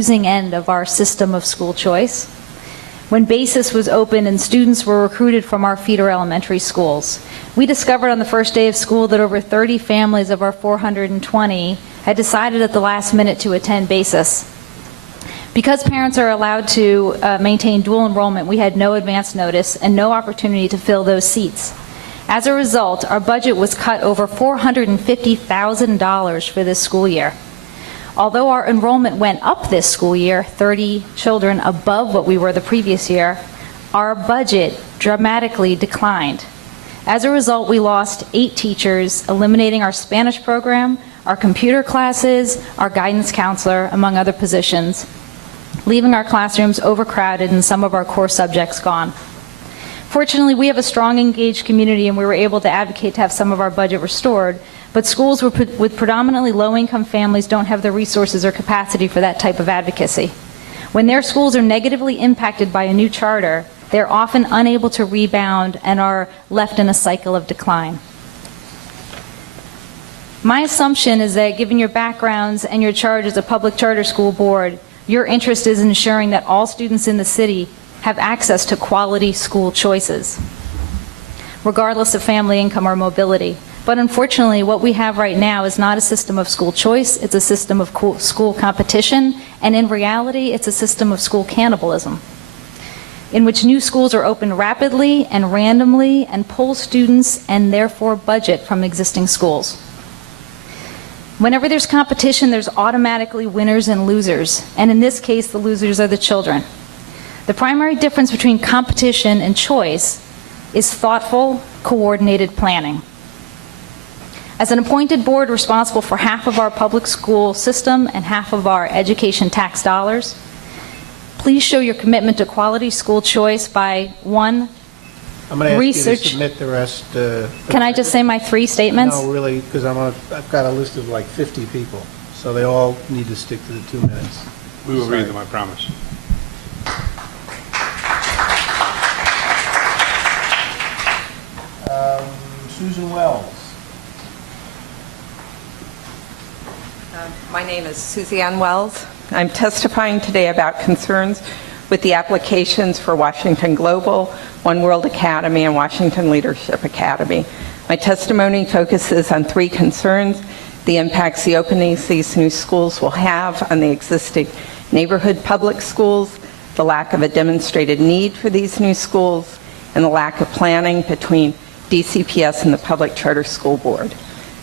losing end of our system of school choice. When BASIS was open and students were recruited from our feeder elementary schools, we discovered on the first day of school that over 30 families of our 420 had decided at the last minute to attend BASIS. Because parents are allowed to maintain dual enrollment, we had no advance notice and no opportunity to fill those seats. As a result, our budget was cut over $450,000 for this school year. Although our enrollment went up this school year, 30 children above what we were the previous year, our budget dramatically declined. As a result, we lost 8 teachers, eliminating our Spanish program, our computer classes, our guidance counselor, among other positions, leaving our classrooms overcrowded and some of our core subjects gone. Fortunately, we have a strong, engaged community, and we were able to advocate to have some of our budget restored, but schools with predominantly low-income families don't have the resources or capacity for that type of advocacy. When their schools are negatively impacted by a new charter, they're often unable to rebound and are left in a cycle of decline. My assumption is that given your backgrounds and your charge as a public charter school board, your interest is ensuring that all students in the city have access to quality school choices, regardless of family income or mobility. But unfortunately, what we have right now is not a system of school choice, it's a system of school competition, and in reality, it's a system of school cannibalism, in which new schools are opened rapidly and randomly and pull students and therefore budget from existing schools. Whenever there's competition, there's automatically winners and losers, and in this case, the losers are the children. The primary difference between competition and choice is thoughtful, coordinated planning. As an appointed board responsible for half of our public school system and half of our education tax dollars, please show your commitment to quality school choice by, 1, I'm going to ask research. you to submit the rest. Can I just say my 3 statements? No, really, because I've got a list of like 50 people, so they all need to stick to the 2 minutes. We will read them, I promise. Susan Wells. My name is Suzanne Wells. I'm testifying today about concerns with the applications for Washington Global, One World Academy, and Washington Leadership Academy. My testimony focuses on 3 concerns: the impacts the openings these new schools will have on the existing neighborhood public schools, the lack of a demonstrated need for these new schools, and the lack of planning between DCPS and the Public Charter School Board.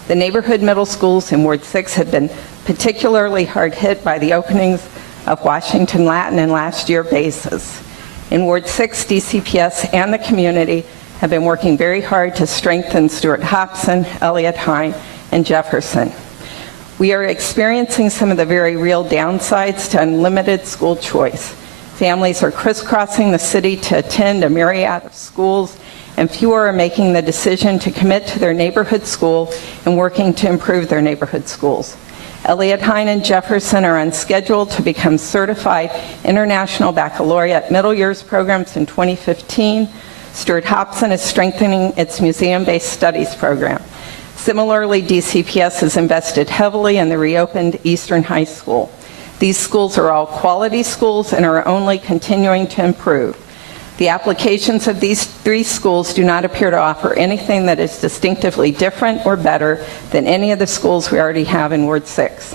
The neighborhood middle schools in Ward 6 have been particularly hard hit by the openings of Washington Latin and last year BASIS. In Ward 6, DCPS and the community have been working very hard to strengthen Stuart Hobson, Elliott Hine, and Jefferson. We are experiencing some of the very real downsides to unlimited school choice. Families are crisscrossing the city to attend a myriad of schools, and fewer are making the decision to commit to their neighborhood school and working to improve their neighborhood schools. Elliott Hine and Jefferson are on schedule to become certified International Baccalaureate middle years programs in 2015. Stuart Hobson is strengthening its museum-based studies program. Similarly, DCPS has invested heavily in the reopened Eastern High School. These schools are all quality schools and are only continuing to improve. The applications of these 3 schools do not appear to offer anything that is distinctively different or better than any of the schools we already have in Ward 6.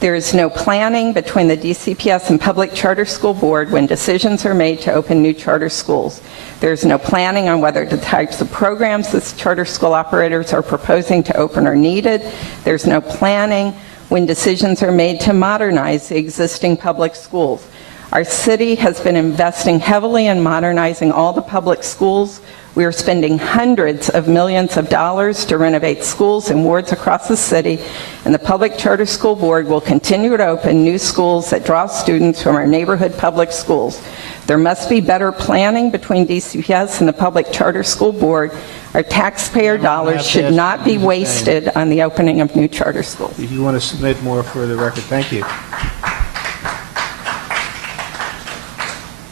There is no planning between the DCPS and Public Charter School Board when decisions are made to open new charter schools. There is no planning on whether the types of programs that charter school operators are proposing to open are needed. There's no planning when decisions are made to modernize the existing public schools. Our city has been investing heavily in modernizing all the public schools. We are spending hundreds of millions of dollars to renovate schools in wards across the city, and the Public Charter School Board will continue to open new schools that draw students from our neighborhood public schools. There must be better planning between DCPS and the Public Charter School Board. Our taxpayer dollars should not be wasted on the opening of new charter schools. If you want to submit more for the record, thank you.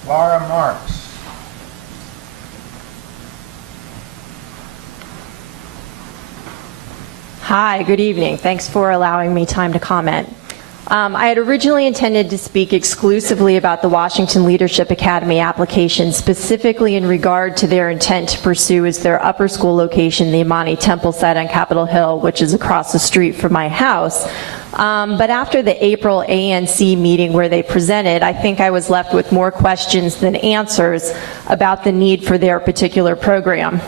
Laura Marks. Hi, good evening. Thanks for allowing me time to comment. I had originally intended to speak exclusively about the Washington Leadership Academy application, specifically in regard to their intent to pursue as their upper school location the Imani Temple site on Capitol Hill, which is across the street from my house. But after the April ANC meeting where they presented, I think I was left with more questions than answers about the need for their particular program.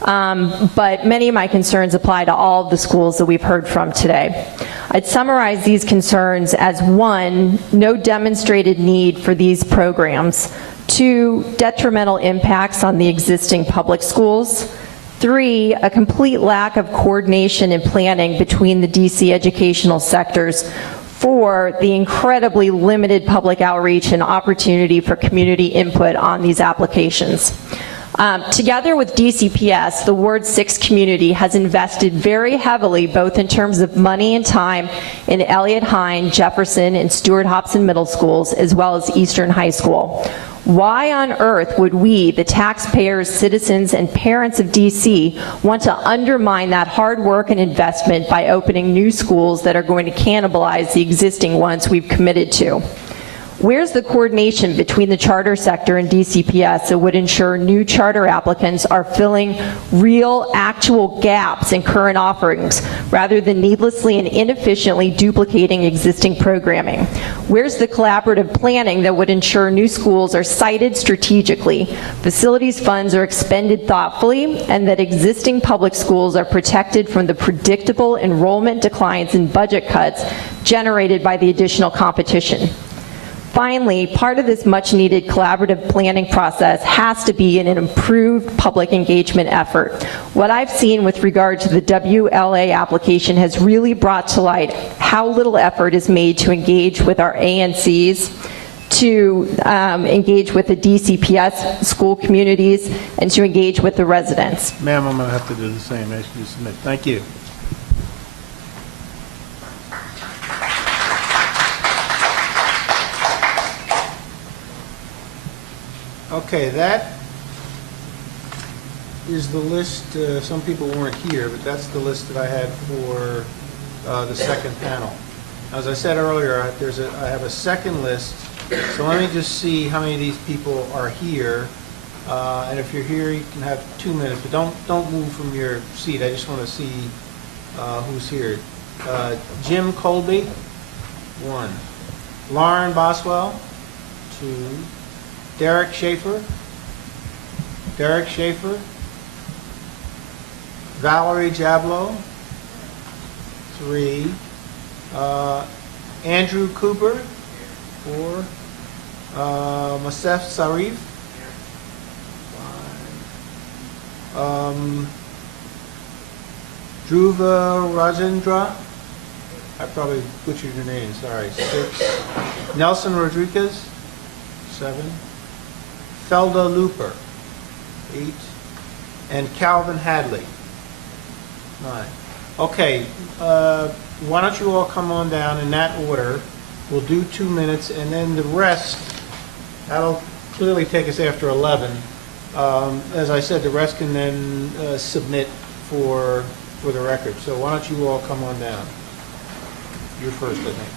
But many of my concerns apply to all of the schools that we've heard from today. I'd summarize these concerns as: 1, no demonstrated need for these programs; 2, detrimental impacts on the existing public schools; 3, a complete lack of coordination and planning between the DC educational sectors; 4, the incredibly limited public outreach and opportunity for community input on these applications. Together with DCPS, the Ward 6 community has invested very heavily, both in terms of money and time, in Elliott Hine, Jefferson, and Stuart Hobson Middle Schools, as well as Eastern High School. Why on earth would we, the taxpayers, citizens, and parents of DC, want to undermine that hard work and investment by opening new schools that are going to cannibalize the existing ones we've committed to? Where's the coordination between the charter sector and DCPS that would ensure new charter applicants are filling real, actual gaps in current offerings, rather than needlessly and inefficiently duplicating existing programming? Where's the collaborative planning that would ensure new schools are sited strategically, facilities funds are expended thoughtfully, and that existing public schools are protected from the predictable enrollment declines and budget cuts generated by the additional competition? Finally, part of this much-needed collaborative planning process has to be in an improved public engagement effort. What I've seen with regard to the WLA application has really brought to light how little effort is made to engage with our ANCs, to engage with the DCPS school communities, and to engage with the residents. Ma'am, I'm going to have to do the same. Ask you to submit. Thank you. Okay, that is the list. Some people weren't here, but that's the list that I had for the second panel. As I said earlier, I have a second list, so let me just see how many of these people are here. And if you're here, you can have 2 minutes, but don't move from your seat. I just want to see who's here. Jim Colby, 1. Lauren Boswell, 2. Derek Schaefer. Valerie Jablow, 3. Andrew Cooper, 4. Masef Sarif, 5. Dhruva Rajendra, I probably butchered your name, sorry, 6. Nelson Rodriguez, 7. Felda Looper, 8. And Calvin Hadley, 9. Okay, why don't you all come on down in that order. We'll do 2 minutes, and then the rest, that'll clearly take us after 11. As I said, the rest can then submit for the record. So why don't you all come on down? You're first, I think.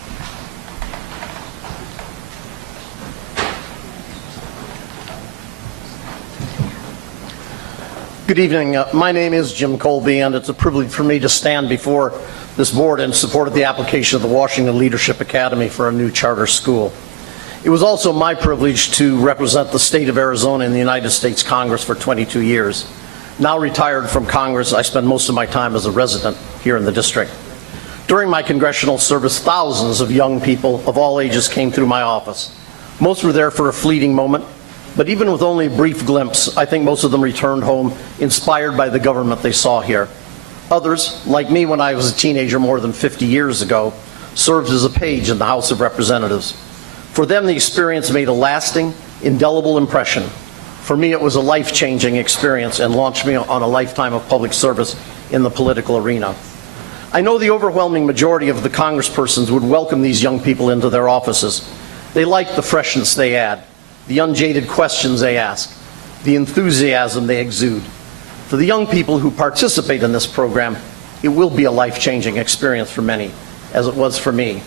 Good evening. My name is Jim Colby, and it's a privilege for me to stand before this board in support of the application of the Washington Leadership Academy for a new charter school. It was also my privilege to represent the state of Arizona in the United States Congress for 22 years. Now retired from Congress, I spend most of my time as a resident here in the district. During my congressional service, thousands of young people of all ages came through my office. Most were there for a fleeting moment, but even with only a brief glimpse, I think most of them returned home inspired by the government they saw here. Others, like me when I was a teenager more than 50 years ago, served as a page in the House of Representatives. For them, the experience made a lasting, indelible impression. For me, it was a life-changing experience and launched me on a lifetime of public service in the political arena. I know the overwhelming majority of the congresspersons would welcome these young people into their offices. They like the freshness they add, the unjaded questions they ask, the enthusiasm they exude. For the young people who participate in this program, it will be a life-changing experience for many, as it was for me.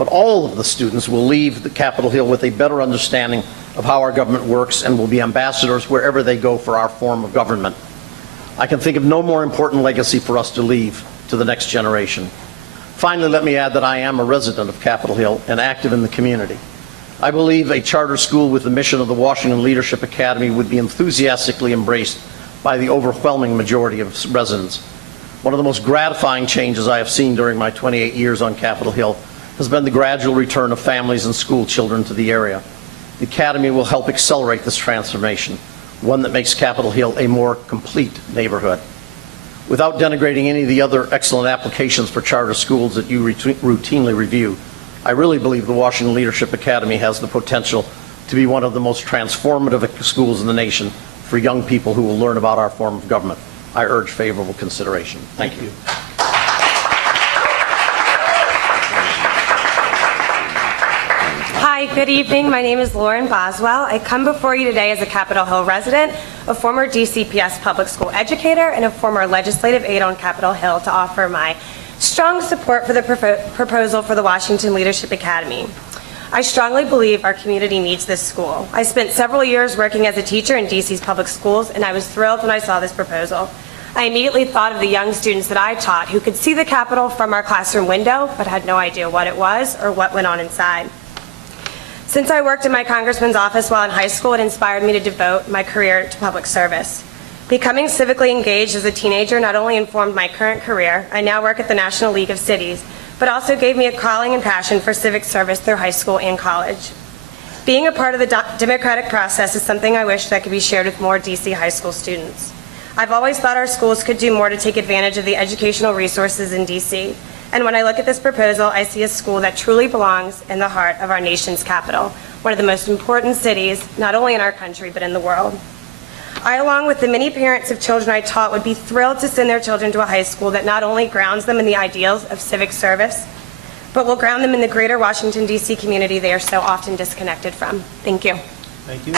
but all of the students will leave the Capitol Hill with a better understanding of how our government works and will be ambassadors wherever they go for our form of government. I can think of no more important legacy for us to leave to the next generation. Finally, let me add that I am a resident of Capitol Hill and active in the community. I believe a charter school with the mission of the Washington Leadership Academy would be enthusiastically embraced by the overwhelming majority of residents. One of the most gratifying changes I have seen during my 28 years on Capitol Hill has been the gradual return of families and school children to the area. The Academy will help accelerate this transformation, one that makes Capitol Hill a more complete neighborhood. Without denigrating any of the other excellent applications for charter schools that you routinely review, I really believe the Washington Leadership Academy has the potential to be one of the most transformative schools in the nation for young people who will learn about our form of government. I urge favorable consideration. Thank you. Hi, good evening. My name is Lauren Boswell. I come before you today as a Capitol Hill resident, a former DCPS public school educator, and a former legislative aide on Capitol Hill to offer my strong support for the proposal for the Washington Leadership Academy. I strongly believe our community needs this school. I spent several years working as a teacher in DC's public schools, and I was thrilled when I saw this proposal. I immediately thought of the young students that I taught who could see the Capitol from our classroom window, but had no idea what it was or what went on inside. Since I worked in my congressman's office while in high school, it inspired me to devote my career to public service. Becoming civically engaged as a teenager not only informed my current career, I now work at the National League of Cities, but also gave me a calling and passion for civic service through high school and college. Being a part of the democratic process is something I wish that could be shared with more DC high school students. I've always thought our schools could do more to take advantage of the educational resources in DC. And when I look at this proposal, I see a school that truly belongs in the heart of our nation's capital, one of the most important cities, not only in our country, but in the world. I, along with the many parents of children I taught, would be thrilled to send their children to a high school that not only grounds them in the ideals of civic service, but will ground them in the greater Washington, D.C. community they are so often disconnected from. Thank you. Thank you.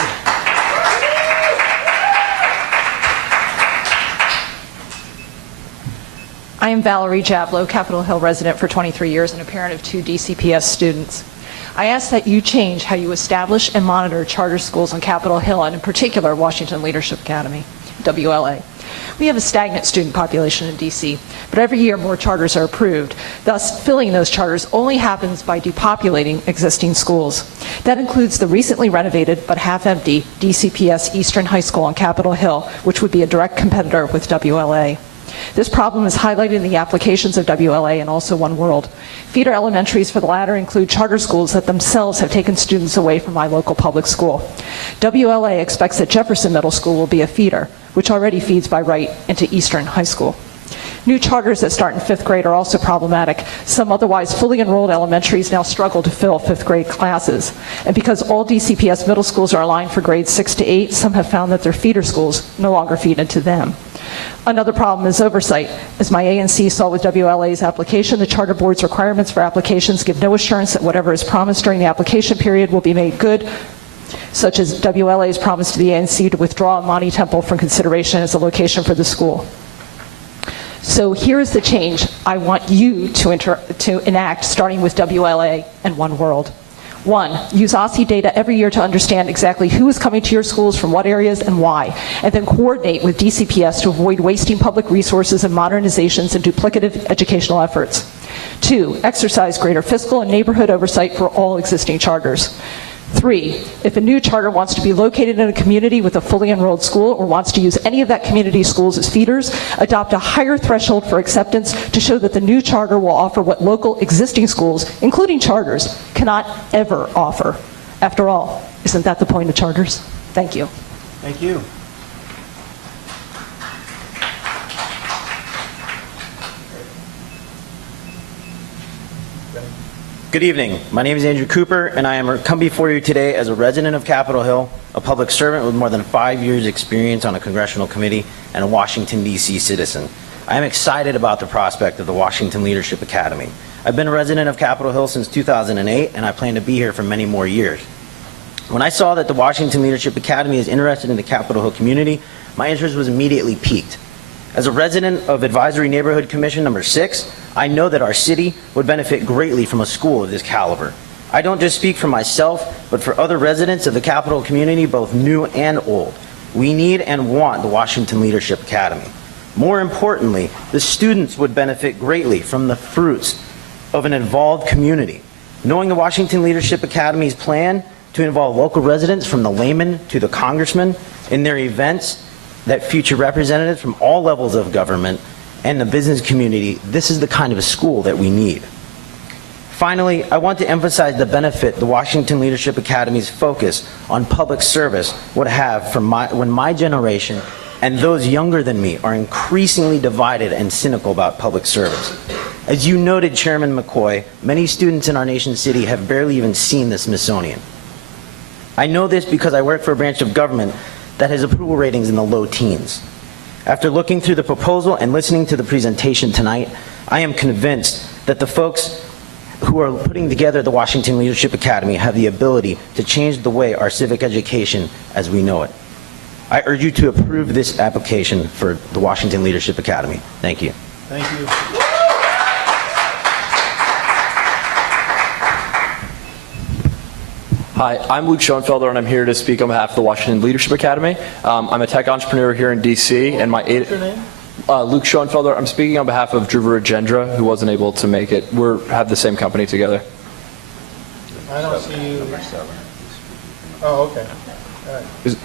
I am Valerie Jablow, Capitol Hill resident for 23 years and a parent of 2 DCPS students. I ask that you change how you establish and monitor charter schools on Capitol Hill, and in particular, Washington Leadership Academy, WLA. We have a stagnant student population in DC, but every year more charters are approved. Thus, filling those charters only happens by depopulating existing schools. That includes the recently renovated but half-empty DCPS Eastern High School on Capitol Hill, which would be a direct competitor with WLA. This problem is highlighted in the applications of WLA and also One World. Feeder elementaries for the latter include charter schools that themselves have taken students away from my local public school. WLA expects that Jefferson Middle School will be a feeder, which already feeds by right into Eastern High School. New charters that start in 5th grade are also problematic. Some otherwise fully enrolled elementaries now struggle to fill 5th grade classes. And because all DCPS middle schools are aligned for grades 6 to 8, some have found that their feeder schools no longer feed into them. Another problem is oversight. As my ANC saw with WLA's application, the charter board's requirements for applications give no assurance that whatever is promised during the application period will be made good, such as WLA's promise to the ANC to withdraw Monty Temple from consideration as a location for the school. So here is the change I want you to enact, starting with WLA and One World. 1, use OSSE data every year to understand exactly who is coming to your schools from what areas and why, and then coordinate with DCPS to avoid wasting public resources and modernizations and duplicative educational efforts. 2, exercise greater fiscal and neighborhood oversight for all existing charters. 3, if a new charter wants to be located in a community with a fully enrolled school or wants to use any of that community's schools as feeders, adopt a higher threshold for acceptance to show that the new charter will offer what local existing schools, including charters, cannot ever offer. After all, isn't that the point of charters? Thank you. Thank you. Good evening. My name is Andrew Cooper, and I am come before you today as a resident of Capitol Hill, a public servant with more than 5 years' experience on a congressional committee, and a Washington, D.C. citizen. I am excited about the prospect of the Washington Leadership Academy. I've been a resident of Capitol Hill since 2008, and I plan to be here for many more years. When I saw that the Washington Leadership Academy is interested in the Capitol Hill community, my interest was immediately piqued. As a resident of Advisory Neighborhood Commission number 6, I know that our city would benefit greatly from a school of this caliber. I don't just speak for myself, but for other residents of the Capitol community, both new and old. We need and want the Washington Leadership Academy. More importantly, the students would benefit greatly from the fruits of an involved community. Knowing the Washington Leadership Academy's plan to involve local residents from the layman to the congressman in their events that feature representatives from all levels of government and the business community, this is the kind of school that we need. Finally, I want to emphasize the benefit the Washington Leadership Academy's focus on public service would have for when my generation and those younger than me are increasingly divided and cynical about public service. As you noted, Chairman McCoy, many students in our nation's city have barely even seen the Smithsonian. I know this because I work for a branch of government that has approval ratings in the low teens. After looking through the proposal and listening to the presentation tonight, I am convinced that the folks who are putting together the Washington Leadership Academy have the ability to change the way our civic education as we know it. I urge you to approve this application for the Washington Leadership Academy. Thank you. Thank you. Hi, I'm Luke Schoenfelder, and I'm here to speak on behalf of the Washington Leadership Academy. I'm a tech entrepreneur here in DC, and my What's your name? Luke Schoenfelder. I'm speaking on behalf of Dhruva Rajendra, who wasn't able to make it. We have the same company together. I don't see you. Oh, okay. All right. Is-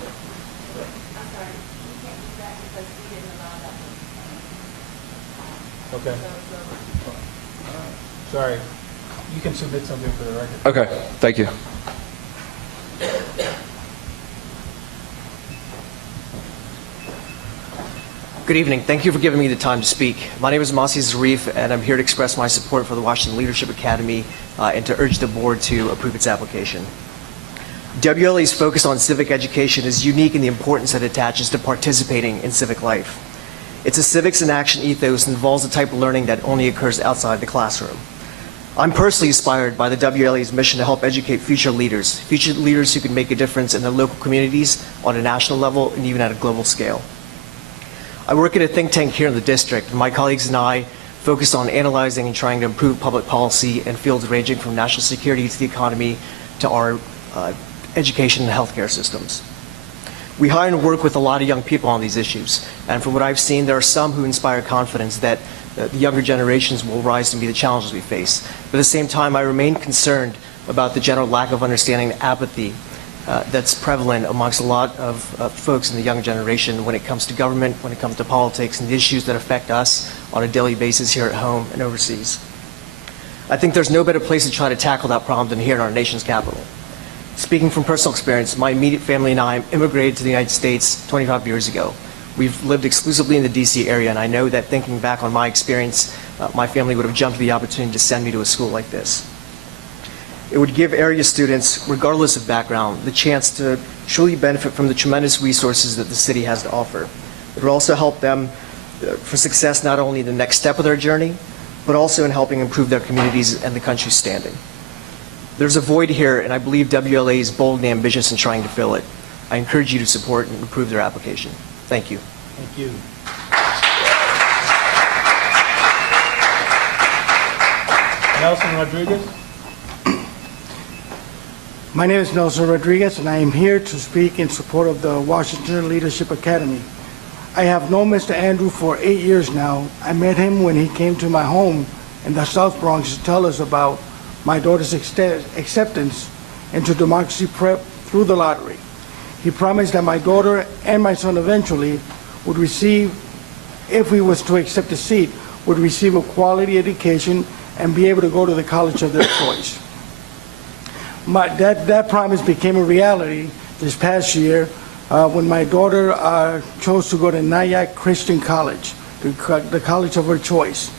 Okay. Sorry. You can submit something for the record. Okay, thank you. Good evening. Thank you for giving me the time to speak. My name is Masi Zarif, and I'm here to express my support for the Washington Leadership Academy and to urge the board to approve its application. WLA's focus on civic education is unique in the importance that attaches to participating in civic life. It's a civics in action ethos and involves the type of learning that only occurs outside the classroom. I'm personally inspired by the WLA's mission to help educate future leaders who can make a difference in their local communities on a national level and even at a global scale. I work at a think tank here in the district, and my colleagues and I focus on analyzing and trying to improve public policy in fields ranging from national security to the economy to our education and healthcare systems. We hire and work with a lot of young people on these issues, and from what I've seen, there are some who inspire confidence that the younger generations will rise to meet the challenges we face. But at the same time, I remain concerned about the general lack of understanding and apathy that's prevalent amongst a lot of folks in the younger generation when it comes to government, when it comes to politics, and the issues that affect us on a daily basis here at home and overseas. I think there's no better place to try to tackle that problem than here in our nation's capital. Speaking from personal experience, my immediate family and I immigrated to the United States 25 years ago. We've lived exclusively in the DC area, and I know that thinking back on my experience, my family would have jumped at the opportunity to send me to a school like this. It would give area students, regardless of background, the chance to truly benefit from the tremendous resources that the city has to offer. It would also help them for success not only in the next step of their journey, but also in helping improve their communities and the country's standing. There's a void here, and I believe WLA is bold and ambitious in trying to fill it. I encourage you to support and approve their application. Thank you. Thank you. Nelson Rodriguez? My name is Nelson Rodriguez, and I am here to speak in support of the Washington Leadership Academy. I have known Mr. Andrew for 8 years now. I met him when he came to my home in the South Bronx to tell us about my daughter's acceptance into democracy prep through the lottery. He promised that my daughter and my son eventually would receive, if we was to accept a seat, would receive a quality education and be able to go to the college of their choice. That promise became a reality this past year when my daughter chose to go to Nyack Christian College, the college of her choice.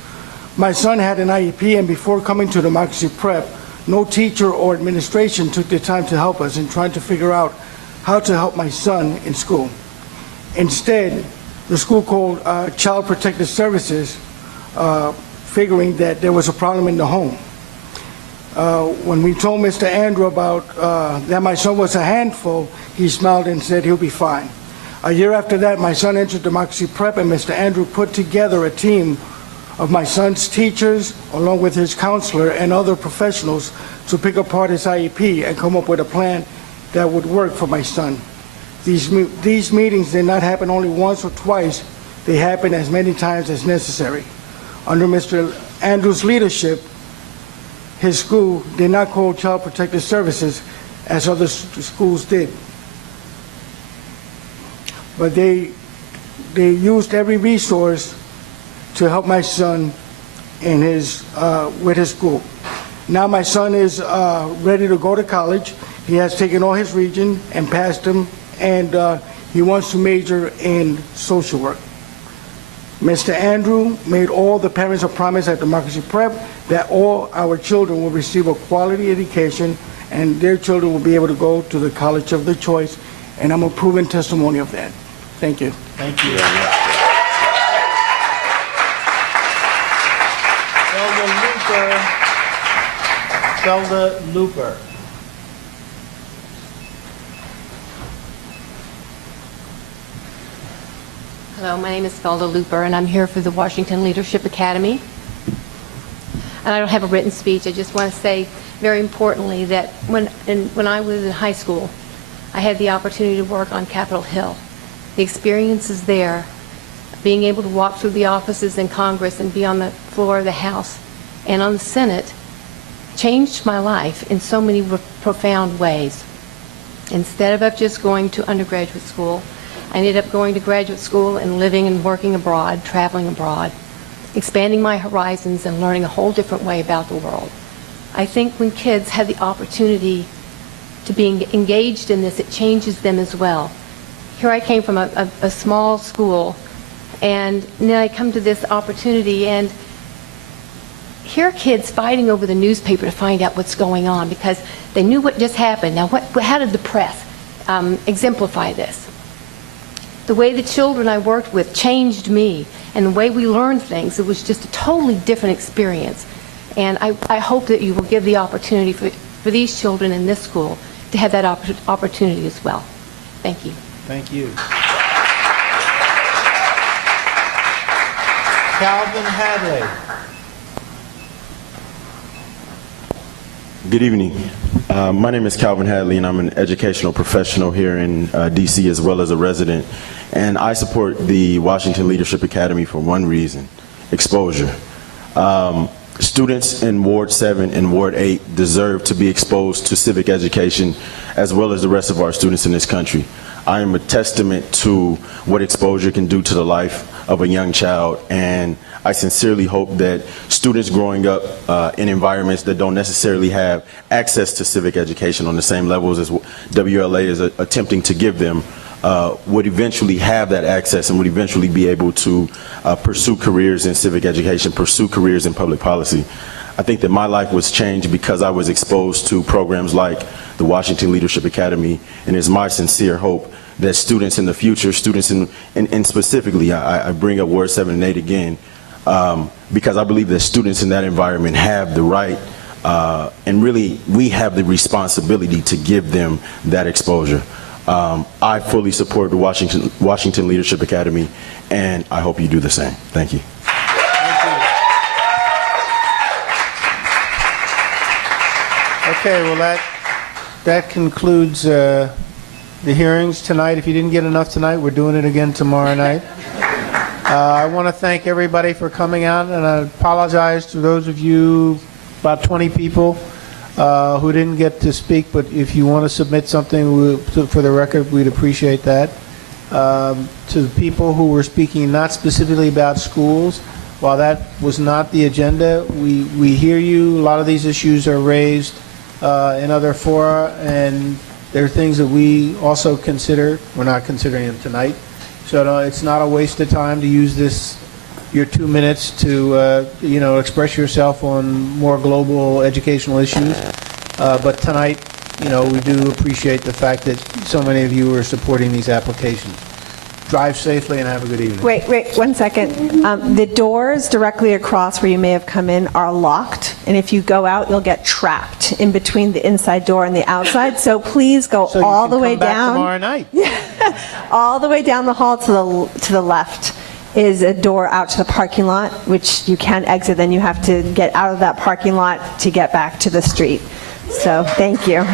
My son had an IEP, and before coming to Democracy Prep, no teacher or administration took the time to help us in trying to figure out how to help my son in school. Instead, the school called Child Protective Services, figuring that there was a problem in the home. When we told Mr. Andrew about that my son was a handful, he smiled and said he'll be fine. A year after that, my son entered Democracy Prep, and Mr. Andrew put together a team of my son's teachers, along with his counselor and other professionals, to pick apart his IEP and come up with a plan that would work for my son. These meetings did not happen only once or twice, they happened as many times as necessary. Under Mr. Andrews' leadership, his school did not call Child Protective Services as other schools did. But they used every resource to help my son in with his school. Now my son is ready to go to college. He has taken all his region and passed them, and he wants to major in social work. Mr. Andrew made all the parents a promise at Democracy Prep that all our children will receive a quality education and their children will be able to go to the college of their choice, and I'm a proven testimony of that. Thank you. Thank you. Zelda Looper. Hello, my name is Felda Looper, and I'm here for the Washington Leadership Academy. And I don't have a written speech. I just want to say, very importantly, that when I was in high school, I had the opportunity to work on Capitol Hill. The experiences there, being able to walk through the offices in Congress and be on the floor of the House and on the Senate, changed my life in so many profound ways. Instead of just going to undergraduate school, I ended up going to graduate school and living and working abroad, traveling abroad, expanding my horizons and learning a whole different way about the world. I think when kids have the opportunity to be engaged in this, it changes them as well. Here I came from a small school, and then I come to this opportunity, and here are kids fighting over the newspaper to find out what's going on because they knew what just happened. Now, how did the press exemplify this? The way the children I worked with changed me, and the way we learned things, it was just a totally different experience. And I hope that you will give the opportunity for these children in this school to have that opportunity as well. Thank you. Thank you. Calvin Hadley. Good evening. My name is Calvin Hadley, and I'm an educational professional here in D.C. as well as a resident. And I support the Washington Leadership Academy for one reason: exposure. Students in Ward 7 and Ward 8 deserve to be exposed to civic education as well as the rest of our students in this country. I am a testament to what exposure can do to the life of a young child, and I sincerely hope that students growing up in environments that don't necessarily have access to civic education on the same levels as WLA is attempting to give them would eventually have that access and would eventually be able to pursue careers in civic education, pursue careers in public policy. I think that my life was changed because I was exposed to programs like the Washington Leadership Academy, and it's my sincere hope that students in the future, students and specifically, I bring up Ward 7 and 8 again, because I believe that students in that environment have the right, and really we have the responsibility to give them that exposure. I fully support the Washington Leadership Academy, and I hope you do the same. Thank you. Okay, well that concludes the hearings tonight. If you didn't get enough tonight, we're doing it again tomorrow night. I want to thank everybody for coming out, and I apologize to those of you, about 20 people, who didn't get to speak, but if you want to submit something for the record, we'd appreciate that. To the people who were speaking not specifically about schools, while that was not the agenda, we hear you. A lot of these issues are raised in other fora, and there are things that we also consider. We're not considering them tonight. So no, it's not a waste of time to use your 2 minutes to express yourself on more global educational issues. But tonight, we do appreciate the fact that so many of you are supporting these applications. Drive safely and have a good evening. Wait, 1 second. The doors directly across where you may have come in are locked, and if you go out, you'll get trapped in between the inside door and the outside. So please go all the way down. Tomorrow night. All the way down the hall to the left, is a door out to the parking lot, which you can't exit, then you have to get out of that parking lot to get back to the street. So, thank you.